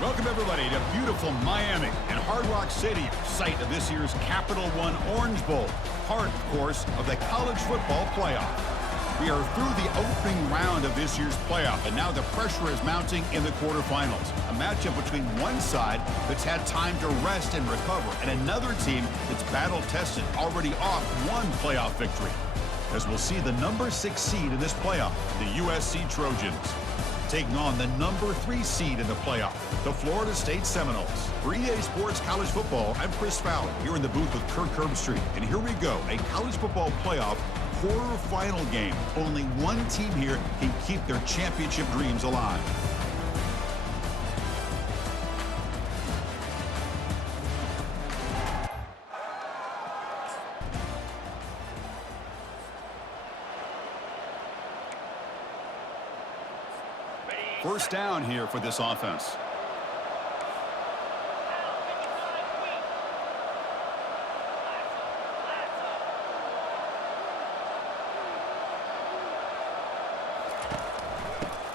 Welcome, everybody, to beautiful Miami and Hard Rock Stadium, site of this year's Capital One Orange Bowl, part, of course, of the college football playoff. We are through the opening round of this year's playoff, and now the pressure is mounting in the quarterfinals. A matchup between one side that's had time to rest and recover, and another team that's battle-tested, already off one playoff victory. As we'll see the number 6 seed in this playoff, the USC Trojans, taking on the number 3 seed in the playoff, the Florida State Seminoles. For EA Sports College Football, I'm Chris Fowler, here in the booth with Kirk Herbstreit. And here we go, a college football playoff quarterfinal game. Only one team here can keep their championship dreams alive. First down here for this offense.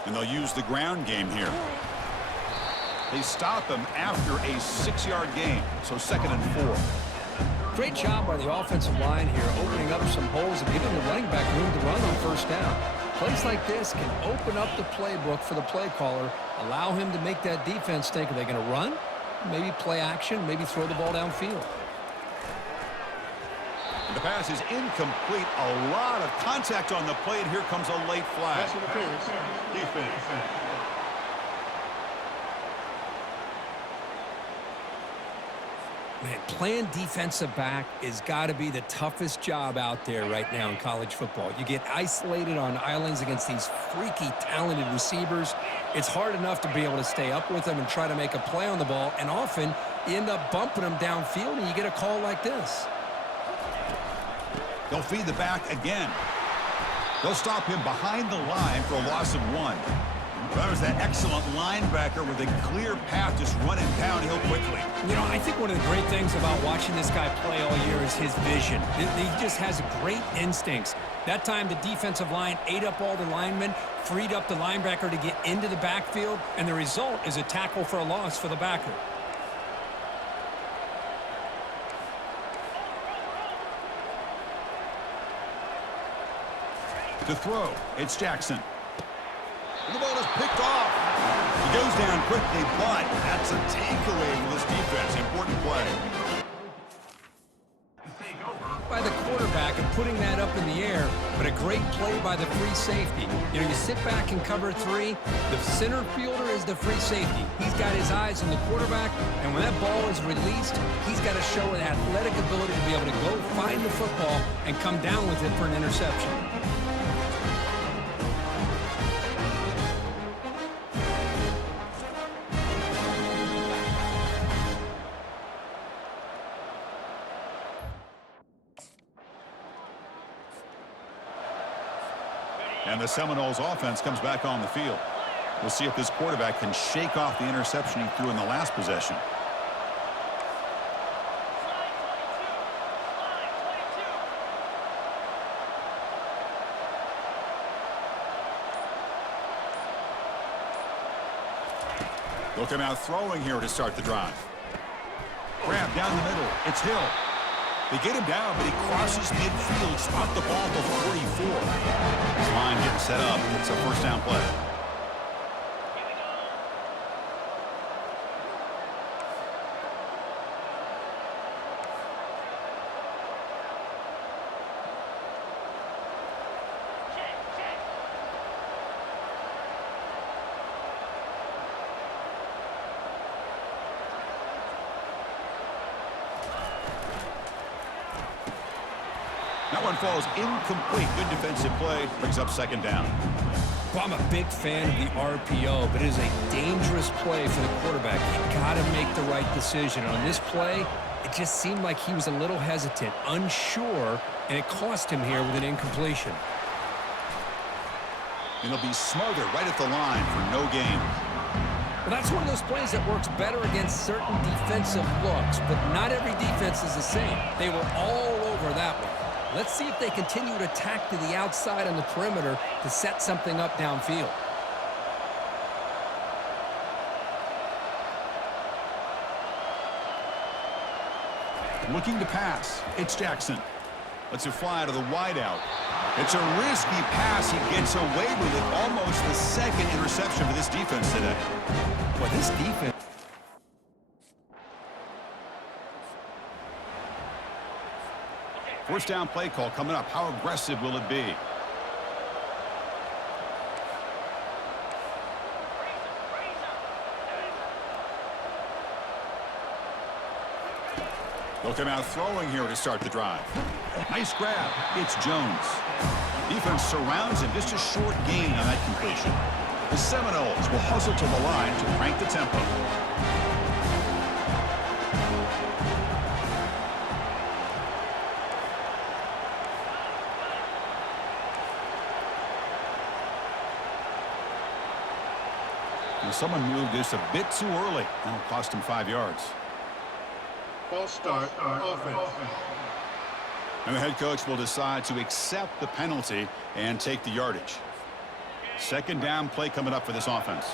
And they'll use the ground game here. They stop him after a 6-yard gain, so 2nd and 4. Great job by the offensive line here, opening up some holes and giving the running back room to run on first down. Plays like this can open up the playbook for the play caller, allow him to make that defense think, are they going to run? Maybe play action, maybe throw the ball downfield. The pass is incomplete. A lot of contact on the play, and here comes a late flag. Pass interference. Defense. Man, playing defensive back has got to be the toughest job out there right now in college football. You get isolated on islands against these freaky, talented receivers. It's hard enough to be able to stay up with them and try to make a play on the ball, and often you end up bumping them downfield, and you get a call like this. They'll feed the back again. They'll stop him behind the line for a loss of 1. That was that excellent linebacker with a clear path just running downhill quickly. You know, I think one of the great things about watching this guy play all year is his vision. He just has great instincts. That time, the defensive line ate up all the linemen, freed up the linebacker to get into the backfield, and the result is a tackle for a loss for the backer. To throw, it's Jackson. And the ball is picked off. He goes down quickly, but that's a takeaway for this defense. Important play. By the quarterback and putting that up in the air, but a great play by the free safety. You know, you sit back and cover 3. The center fielder is the free safety. He's got his eyes on the quarterback, and when that ball is released, he's got to show an athletic ability to be able to go find the football and come down with it for an interception. And the Seminoles offense comes back on the field. We'll see if this quarterback can shake off the interception he threw in the last possession. Look him out throwing here to start the drive. Grab down the middle. It's Hill. They get him down, but he crosses midfield, spot the ball to 44. His line getting set up. It's a first down play. That one falls incomplete. Good defensive play. Brings up 2nd down. Well, I'm a big fan of the RPO, but it is a dangerous play for the quarterback. You got to make the right decision. On this play, it just seemed like he was a little hesitant, unsure, and it cost him here with an incompletion. And he'll be smothered right at the line for no gain. Well, that's one of those plays that works better against certain defensive looks, but not every defense is the same. They were all over that one. Let's see if they continue to attack to the outside on the perimeter to set something up downfield. Looking to pass. It's Jackson. Lets it fly to the wideout. It's a risky pass. He gets away with it. Almost the second interception for this defense today. Well, this defense... First down play call coming up. How aggressive will it be? They'll come out throwing here to start the drive. Nice grab. It's Jones. Defense surrounds him. Just a short gain on that completion. The Seminoles will hustle to the line to crank the tempo. And someone moved this a bit too early. That'll cost him 5 yards. False start, offense. And the head coach will decide to accept the penalty and take the yardage. Second down play coming up for this offense.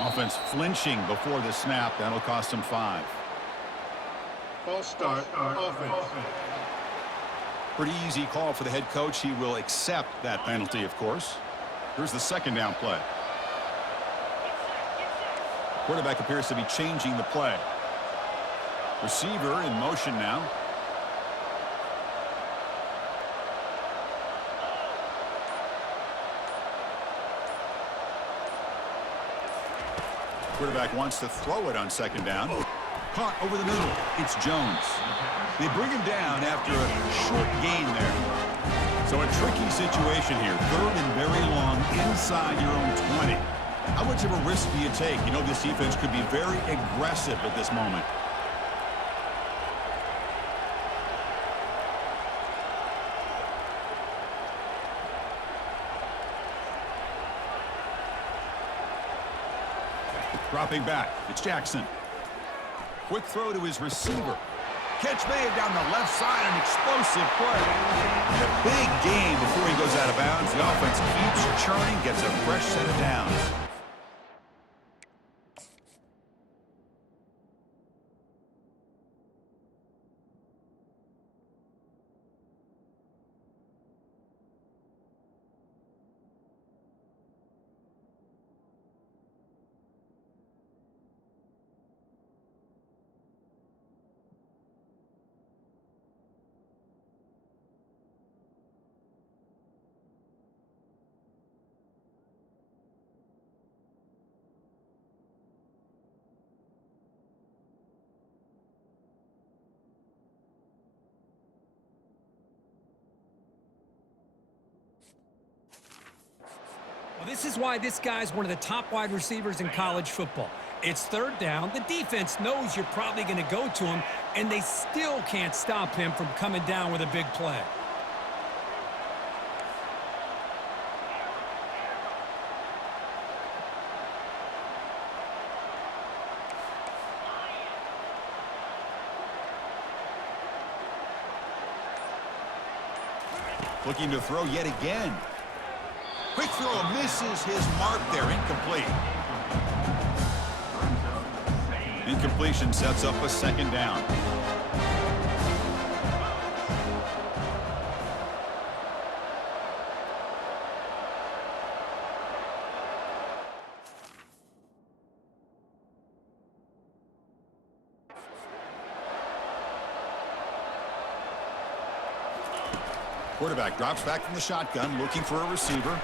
Offense flinching before the snap. That'll cost him 5. False start, offense. Pretty easy call for the head coach. He will accept that penalty, of course. Here's the second down play. Quarterback appears to be changing the play. Receiver in motion now. Quarterback wants to throw it on second down. Caught over the middle. It's Jones. They bring him down after a short gain there. So a tricky situation here. Third and very long inside your own 20. How much of a risk do you take? You know this defense could be very aggressive at this moment. Dropping back. It's Jackson. Quick throw to his receiver. Catch made down the left side, an explosive play. And a big gain before he goes out of bounds. The offense keeps churning, gets a fresh set of downs. Well, this is why this guy's one of the top wide receivers in college football. It's third down. The defense knows you're probably going to go to him, and they still can't stop him from coming down with a big play. Looking to throw yet again. Quick throw misses his mark there. Incomplete. Incompletion sets up a second down. Quarterback drops back from the shotgun, looking for a receiver.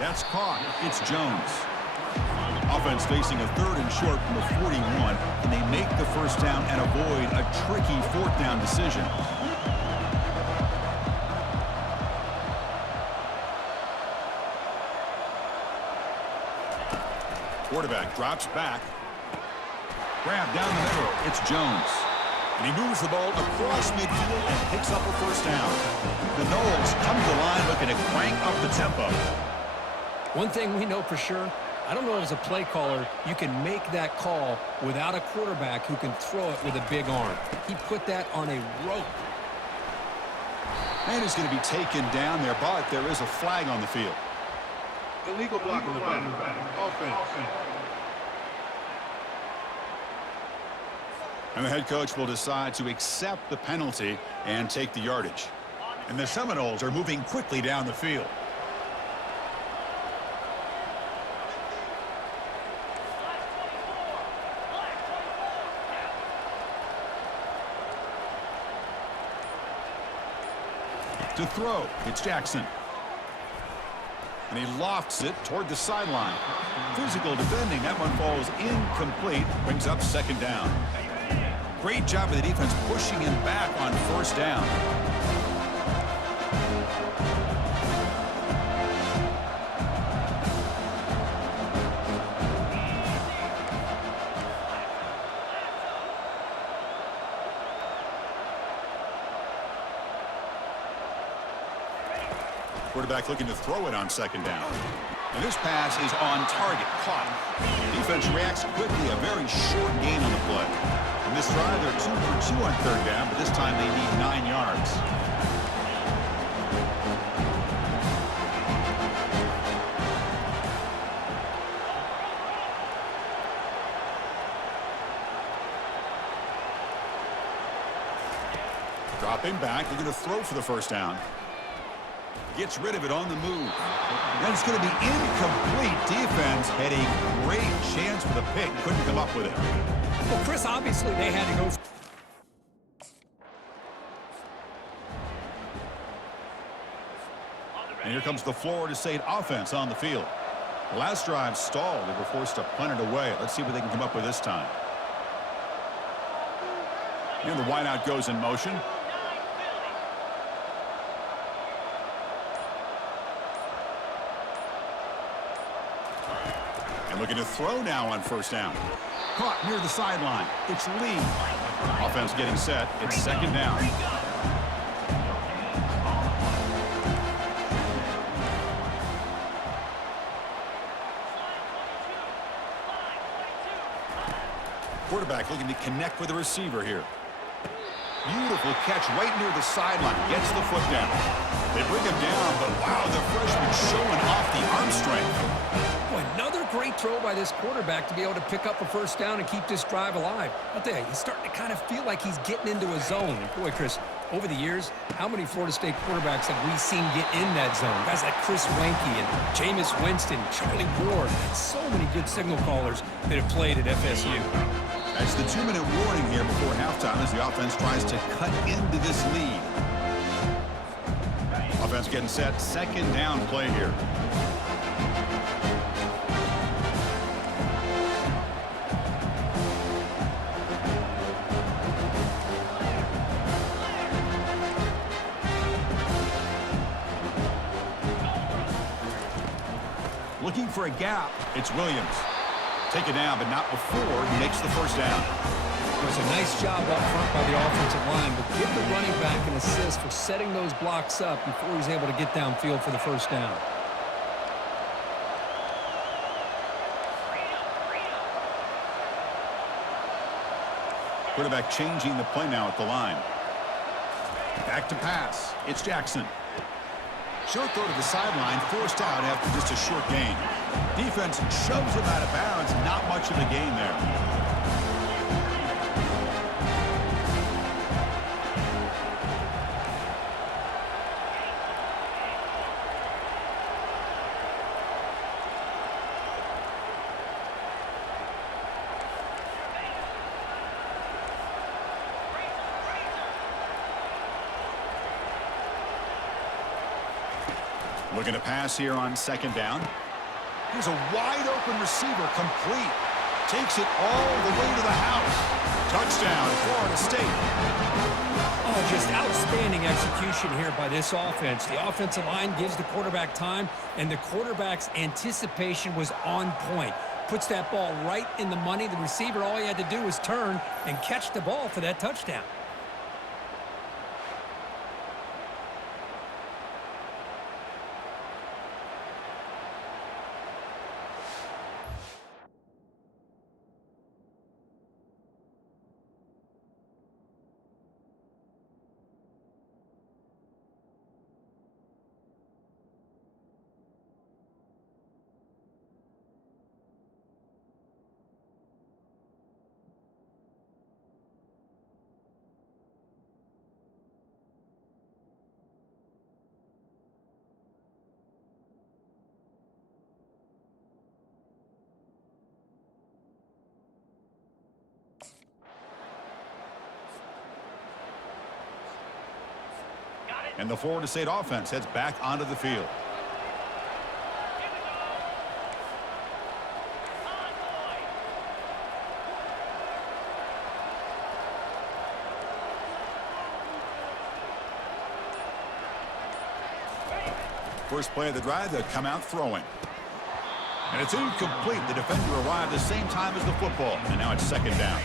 That's caught. It's Jones. Offense facing a third and short from the 41. Can they make the first down and avoid a tricky fourth down decision? Quarterback drops back. Grab down the middle. It's Jones. And he moves the ball across midfield and picks up a first down. The Noles come to the line looking to crank up the tempo. One thing we know for sure, I don't know as a play caller you can make that call without a quarterback who can throw it with a big arm. He put that on a rope. And he's going to be taken down there, but there is a flag on the field. Illegal block in the back. Offense. And the head coach will decide to accept the penalty and take the yardage. And the Seminoles are moving quickly down the field. To throw, it's Jackson. And he lofts it toward the sideline. Physical defending, that one falls incomplete, brings up second down. Great job of the defense pushing him back on first down. Quarterback looking to throw it on second down. And this pass is on target, caught. Defense reacts quickly, a very short gain on the play. In this drive, they're 2 for 2 on third down, but this time they need 9 yards. Dropping back, looking to throw for the first down. Gets rid of it on the move. And it's going to be incomplete. Defense had a great chance for the pick. Couldn't come up with it. Well, Chris, obviously they had to go. And here comes the Florida State offense on the field. The last drive stalled. They were forced to punt it away. Let's see what they can come up with this time. And the wideout goes in motion. And looking to throw now on first down. Caught near the sideline. It's Lee. Offense getting set. It's second down. Quarterback looking to connect with the receiver here. Beautiful catch right near the sideline. Gets the foot down. They bring him down, but wow, the freshman showing off the arm strength. Boy, another great throw by this quarterback to be able to pick up a first down and keep this drive alive. I'll tell you, he's starting to kind of feel like he's getting into a zone. And boy, Chris, over the years, how many Florida State quarterbacks have we seen get in that zone? Guys like Chris Weinke and Jameis Winston, Charlie Ward, so many good signal callers that have played at FSU. That's the 2-minute warning here before halftime as the offense tries to cut into this lead. Offense getting set. Second down play here. Looking for a gap. It's Williams. Take it down, but not before he makes the first down. It was a nice job up front by the offensive line, but give the running back an assist for setting those blocks up before he's able to get downfield for the first down. Quarterback changing the play now at the line. Back to pass. It's Jackson. Short throw to the sideline, forced out after just a short gain. Defense shoves him out of bounds. Not much of a gain there. Looking to pass here on second down. Here's a wide-open receiver, complete. Takes it all the way to the house. Touchdown, Florida State. Oh, just outstanding execution here by this offense. The offensive line gives the quarterback time, and the quarterback's anticipation was on point. Puts that ball right in the money. The receiver, all he had to do was turn and catch the ball for that touchdown. And the Florida State offense heads back onto the field. First play of the drive, they'll come out throwing. And it's incomplete. The defender arrived the same time as the football. And now it's second down.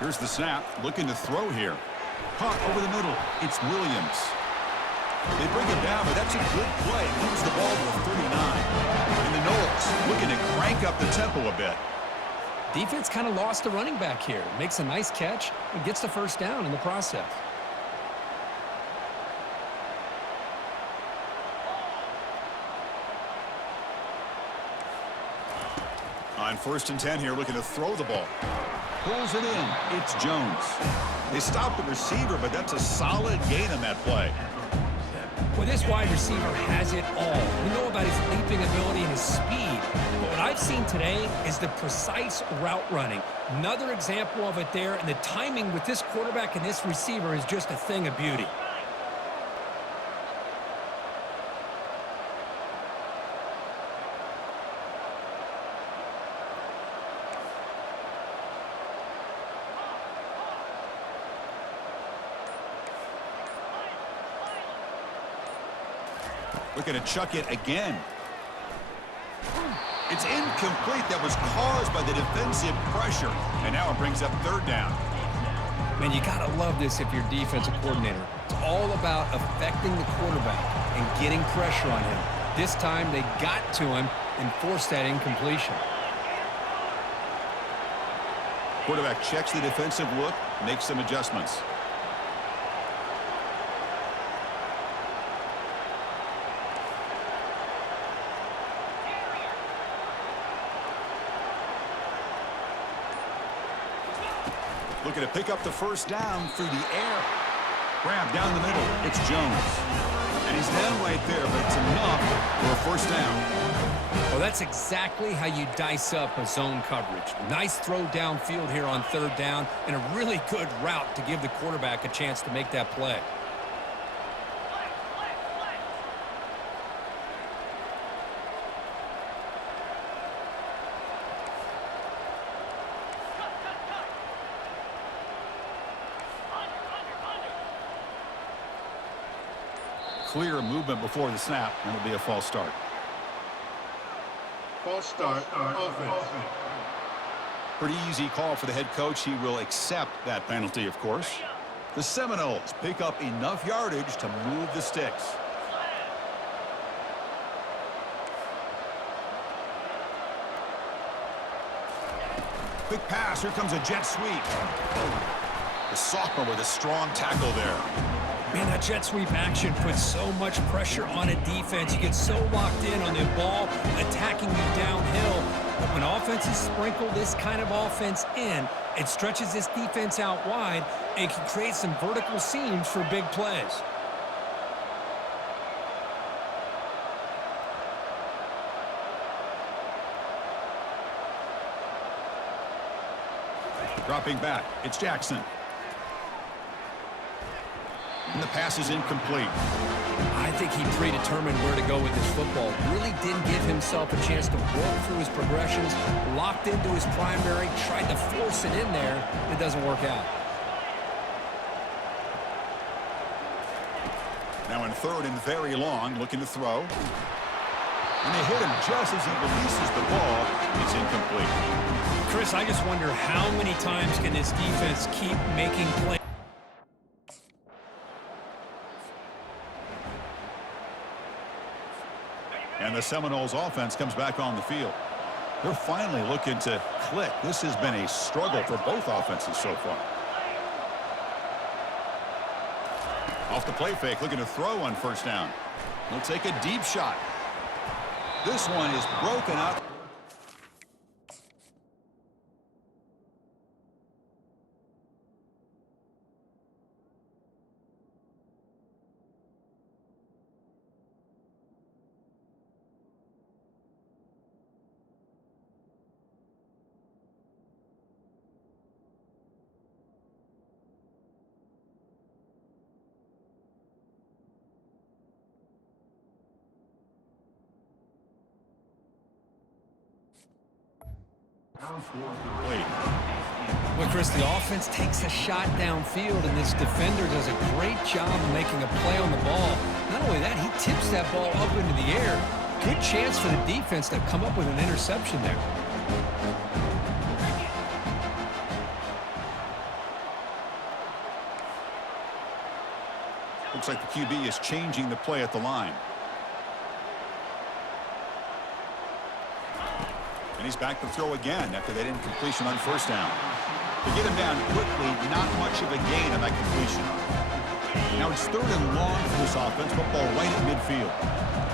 Here's the snap. Looking to throw here. Caught over the middle. It's Williams. They bring him down, but that's a good play. Moves the ball to 39. And the Noles looking to crank up the tempo a bit. Defense kind of lost the running back here. Makes a nice catch and gets the first down in the process. On 1st and 10 here, looking to throw the ball. Pulls it in. It's Jones. They stopped the receiver, but that's a solid gain on that play. Well, this wide receiver has it all. We know about his leaping ability and his speed. But what I've seen today is the precise route running. Another example of it there, and the timing with this quarterback and this receiver is just a thing of beauty. Looking to chuck it again. It's incomplete. That was caused by the defensive pressure. And now it brings up third down. Man, you got to love this if you're a defensive coordinator. It's all about affecting the quarterback and getting pressure on him. This time they got to him and forced that incompletion. Quarterback checks the defensive look, makes some adjustments. Looking to pick up the first down through the air. Grab down the middle. It's Jones. And he's down right there, but it's enough for a first down. Well, that's exactly how you dice up a zone coverage. Nice throw downfield here on third down, and a really good route to give the quarterback a chance to make that play. Clear movement before the snap, and it'll be a false start. False start, offense. Pretty easy call for the head coach. He will accept that penalty, of course. The Seminoles pick up enough yardage to move the sticks. Quick pass. Here comes a jet sweep. The sophomore with a strong tackle there. Man, that jet sweep action puts so much pressure on a defense. You get so locked in on the ball attacking you downhill. But when offenses sprinkle this kind of offense in, it stretches this defense out wide and can create some vertical seams for big plays. Dropping back, it's Jackson. And the pass is incomplete. I think he predetermined where to go with his football. Really didn't give himself a chance to work through his progressions, locked into his primary, tried to force it in there, and it doesn't work out. Now in third and very long, looking to throw. And they hit him just as he releases the ball. It's incomplete. Chris, I just wonder how many times can this defense keep making plays. And the Seminoles offense comes back on the field. They're finally looking to click. This has been a struggle for both offenses so far. Off the play fake, looking to throw on first down. He'll take a deep shot. This one is broken up. Wait. Well, Chris, the offense takes a shot downfield, and this defender does a great job of making a play on the ball. Not only that, he tips that ball up into the air. Good chance for the defense to come up with an interception there. Looks like the QB is changing the play at the line. And he's back to throw again after that incompletion on first down. To get him down quickly, not much of a gain on that completion. Now it's 3rd and long for this offense. Football right at midfield.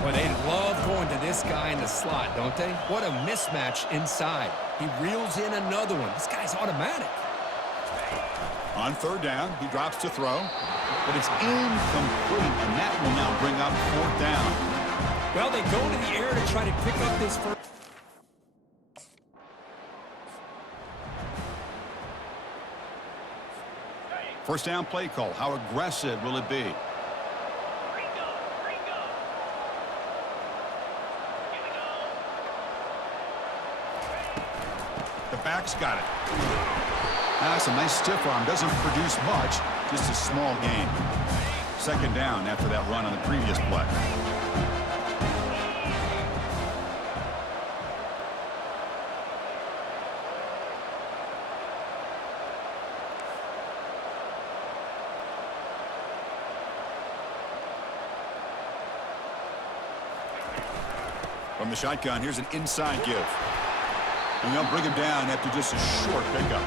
Well, they love going to this guy in the slot, don't they? What a mismatch inside. He reels in another one. This guy's automatic. On 3rd down, he drops to throw. But it's incomplete, and that will now bring up 4th down. Well, they go to the air to try to pick up this first. First down play call. How aggressive will it be? The back's got it. That's a nice stiff arm. Doesn't produce much. Just a small gain. 2nd down after that run on the previous play. From the shotgun, here's an inside give. And they'll bring him down after just a short pickup.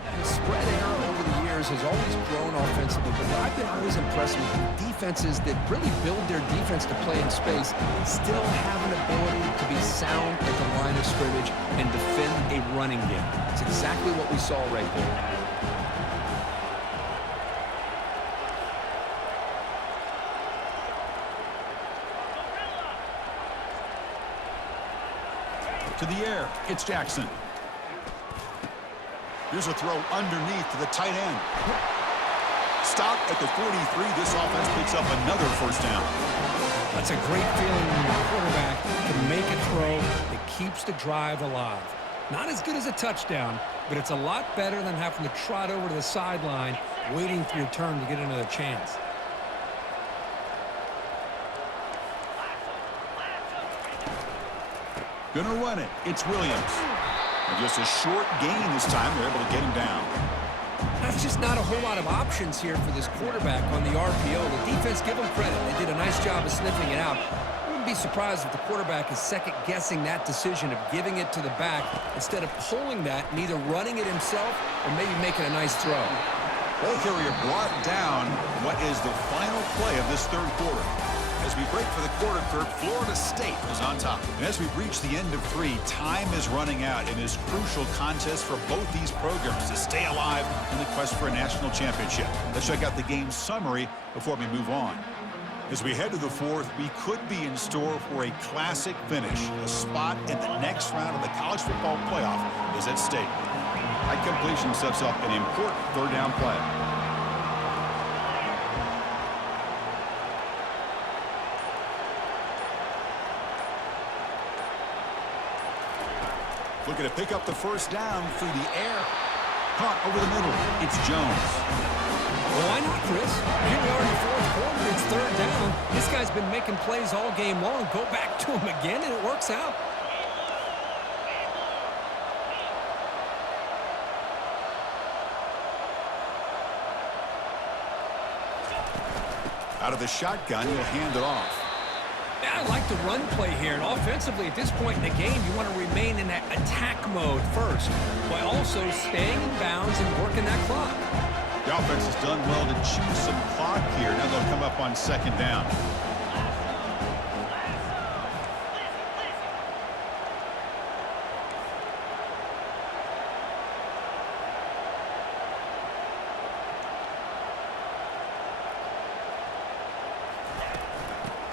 The spread error over the years has always grown offensively, but I've been always impressed with defenses that really build their defense to play in space, still have an ability to be sound at the line of scrimmage and defend a running game. It's exactly what we saw right there. To the air, it's Jackson. Here's a throw underneath to the tight end. Stop at the 43. This offense picks up another first down. That's a great feeling when your quarterback can make a throw that keeps the drive alive. Not as good as a touchdown, but it's a lot better than having to trot over to the sideline, waiting for your turn to get another chance. Gonna run it. It's Williams. And just a short gain this time. They're able to get him down. That's just not a whole lot of options here for this quarterback on the RPO. The defense, give them credit. They did a nice job of sniffing it out. I wouldn't be surprised if the quarterback is second-guessing that decision of giving it to the back instead of pulling that and either running it himself or maybe making a nice throw. Ball carrier brought down what is the final play of this 3rd quarter. As we break for the quarter, Kurt, Florida State is on top. And as we reach the end of 3, time is running out in this crucial contest for both these programs to stay alive in the quest for a national championship. Let's check out the game summary before we move on. As we head to the 4th, we could be in store for a classic finish. A spot in the next round of the college football playoff is at stake. That completion sets up an important 3rd down play. Looking to pick up the first down through the air. Caught over the middle. It's Jones. Well, why not, Chris? Here we are in the 4th quarter. It's 3rd down. This guy's been making plays all game long. Go back to him again, and it works out. Out of the shotgun, he'll hand it off. I like the run play here, and offensively at this point in the game, you want to remain in that attack mode first, while also staying in bounds and working that clock. The offense has done well to chew some clock here. Now they'll come up on 2nd down.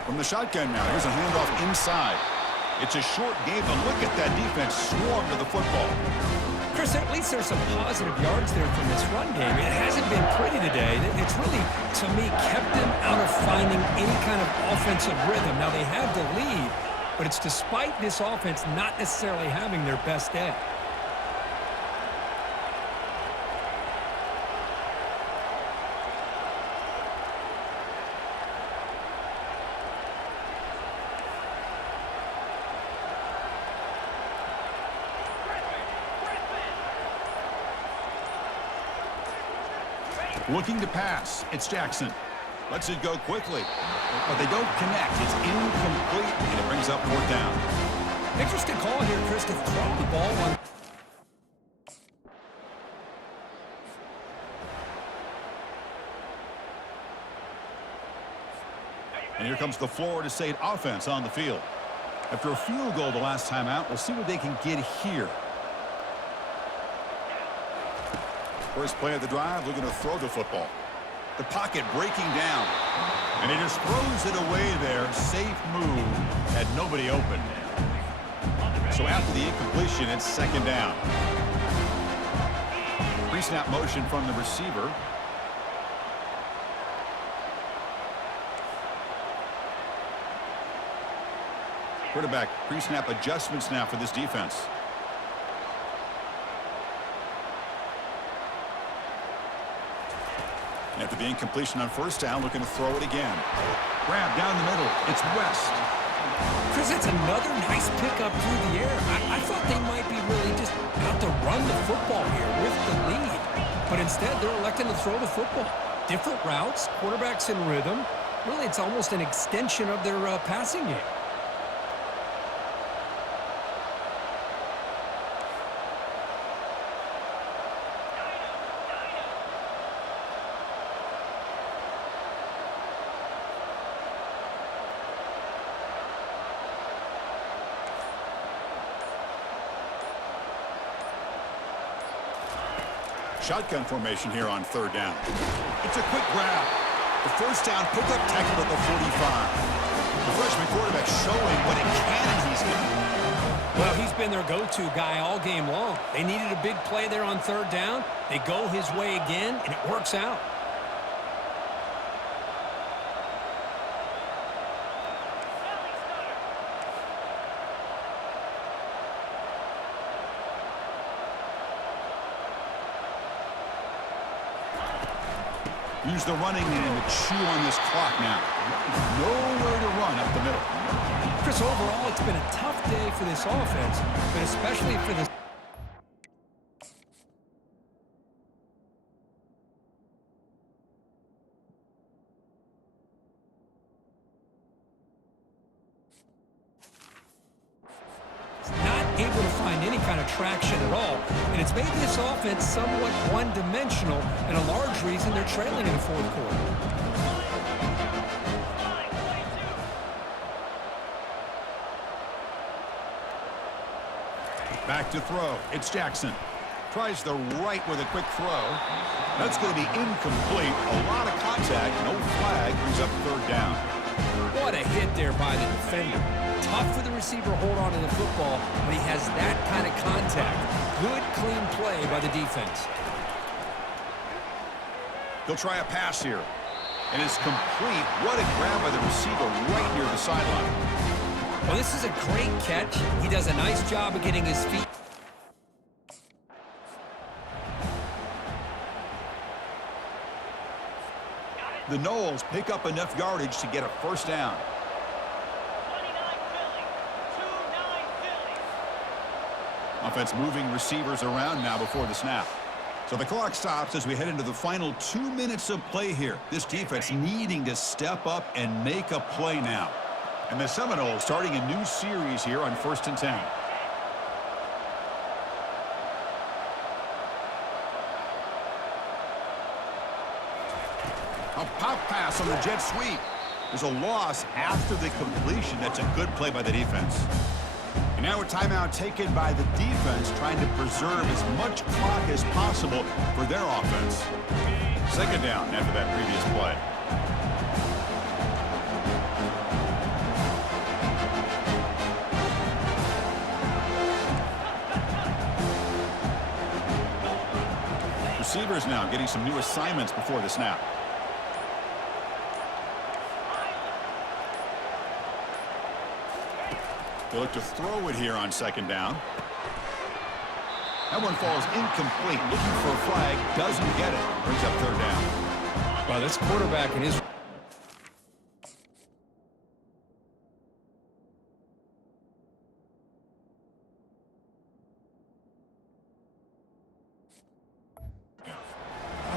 From the shotgun now, here's a handoff inside. It's a short game, but look at that defense swarm to the football. Chris, at least there's some positive yards there from this run game. It hasn't been pretty today. It's really to me, kept them out of finding any kind of offensive rhythm. Now, they have the lead, but it's despite this offense not necessarily having their best day. Looking to pass. It's Jackson. Lets it go quickly. But they don't connect. It's incomplete, and it brings up 4th down. Interesting call here, Chris, to throw the ball on. And here comes the Florida State offense on the field. After a field goal the last time out, we'll see what they can get here. First play of the drive, looking to throw the football. The pocket breaking down. And he just throws it away there. Safe move. Had nobody open. So after the incompletion, it's 2nd down. Pre-snap motion from the receiver. Quarterback pre-snap adjustments now for this defense. After the incompletion on 1st down, looking to throw it again. Grab down the middle. It's West. Chris, it's another nice pickup through the air. I thought they might be really just out to run the football here with the lead. But instead, they're electing to throw the football. Different routes, quarterbacks in rhythm. Really, it's almost an extension of their passing game. Shotgun formation here on 3rd down. It's a quick grab. The 1st down pickup tackle at the 45. The freshman quarterback showing what a cannon he's got. Well, he's been their go-to guy all game long. They needed a big play there on 3rd down. They go his way again, and it works out. Use the running game to chew on this clock now. Nowhere to run up the middle. Chris, overall, it's been a tough day for this offense, but especially for the... not able to find any kind of traction at all, and it's made this offense somewhat one-dimensional, and a large reason they're trailing in the 4th quarter. Back to throw. It's Jackson. Tries the right with a quick throw. That's going to be incomplete. A lot of contact. No flag. Brings up 3rd down. What a hit there by the defender. Tough for the receiver to hold on to the football when he has that kind of contact. Good, clean play by the defense. They'll try a pass here. And it's complete. What a grab by the receiver right near the sideline. Well, this is a great catch. He does a nice job of getting his feet. The Noles pick up enough yardage to get a 1st down. Offense moving receivers around now before the snap. So the clock stops as we head into the final 2 minutes of play here. This defense needing to step up and make a play now. And the Seminoles starting a new series here on 1st and 10. A pop pass on the jet sweep. There's a loss after the completion. That's a good play by the defense. And now a timeout taken by the defense, trying to preserve as much clock as possible for their offense. 2nd down after that previous play. Receivers now getting some new assignments before the snap. They look to throw it here on second down. That one falls incomplete. Looking for a flag. Doesn't get it. Brings up third down. Well, this quarterback and his...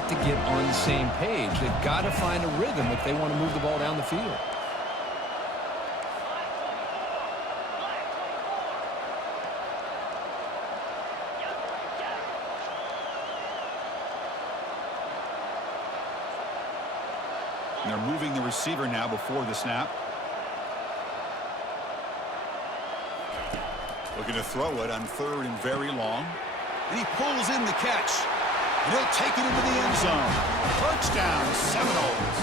to get on the same page. They've got to find a rhythm if they want to move the ball down the field. And they're moving the receiver now before the snap. Looking to throw it on third and very long. And he pulls in the catch. And he'll take it into the end zone. Touchdown, Seminoles.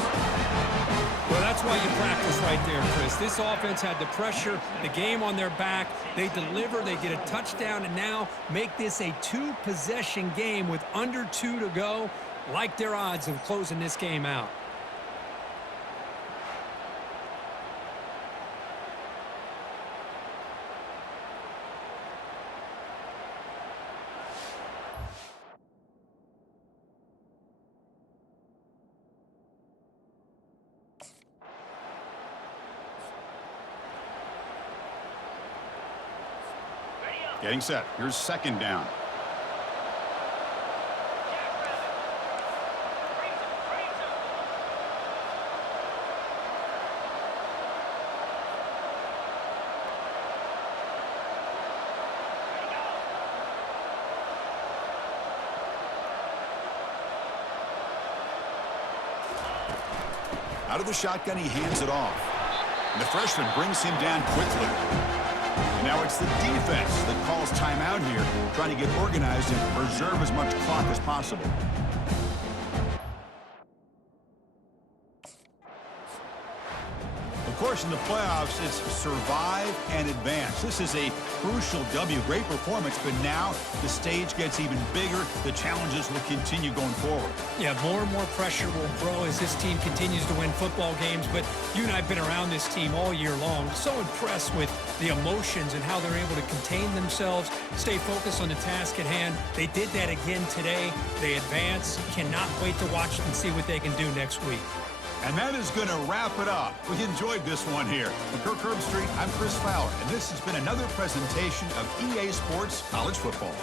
Well, that's why you practice right there, Chris. This offense had the pressure, the game on their back. They deliver, they get a touchdown, and now make this a two-possession game with under 2 to go. Like their odds of closing this game out. Getting set. Here's second down. Out of the shotgun, he hands it off. And the freshman brings him down quickly. And now it's the defense that calls timeout here, trying to get organized and preserve as much clock as possible. Of course, in the playoffs, it's survive and advance. This is a crucial W. Great performance, but now the stage gets even bigger. The challenges will continue going forward. Yeah, more and more pressure will grow as this team continues to win football games, but you and I have been around this team all year long. So impressed with the emotions and how they're able to contain themselves, stay focused on the task at hand. They did that again today. They advance. Cannot wait to watch and see what they can do next week. And that is going to wrap it up. We enjoyed this one here. From Kirk Herbstreit, I'm Chris Fowler, and this has been another presentation of EA Sports College Football.